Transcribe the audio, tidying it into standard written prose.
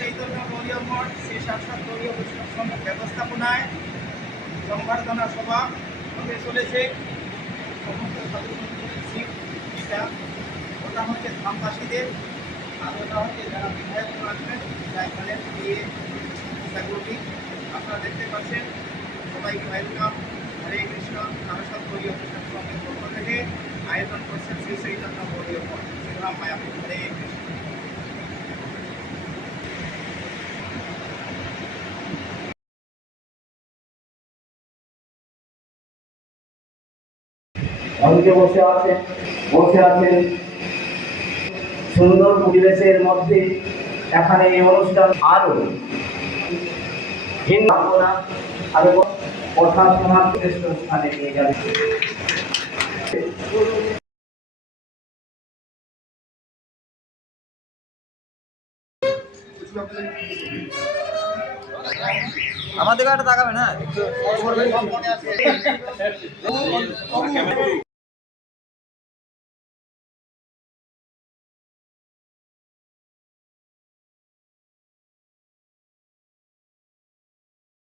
চৈতন্য গৌরীয় মঠ শ্রী সাক্ষাৎ গৌরীয় বৈষ্ণব সংঘের ব্যবস্থাপনায় সংবর্ধনা সভা হতে চলেছে। সমস্ত এটা ওটা হচ্ছে ধামবাসীদের, আর ওটা হচ্ছে যারা বিধায়ক আসবেন তারা এখানে দিয়ে সেগুলি আপনারা দেখতে পাচ্ছেন। সবাইকে ওয়েলকাম। হরে কৃষ্ণ। সারস্বত গৌরীয় বৈষ্ণব সংঘের পক্ষ থেকে আয়োজন করছেন শ্রী চৈতন্য গৌরীয় মঠ শ্রীরাম মায়াপুর। হরে কৃষ্ণ। অনেকে বসে আছেন সুন্দর পরিবেশের মধ্যে। এখানে এই অনুষ্ঠান আরো ভিন্ন ভাবনা আরো কথা শোনার শ্রেষ্ঠ স্থানে নিয়ে যাবে। আমাদের গাড়িটা তাকাবেন, হ্যাঁ।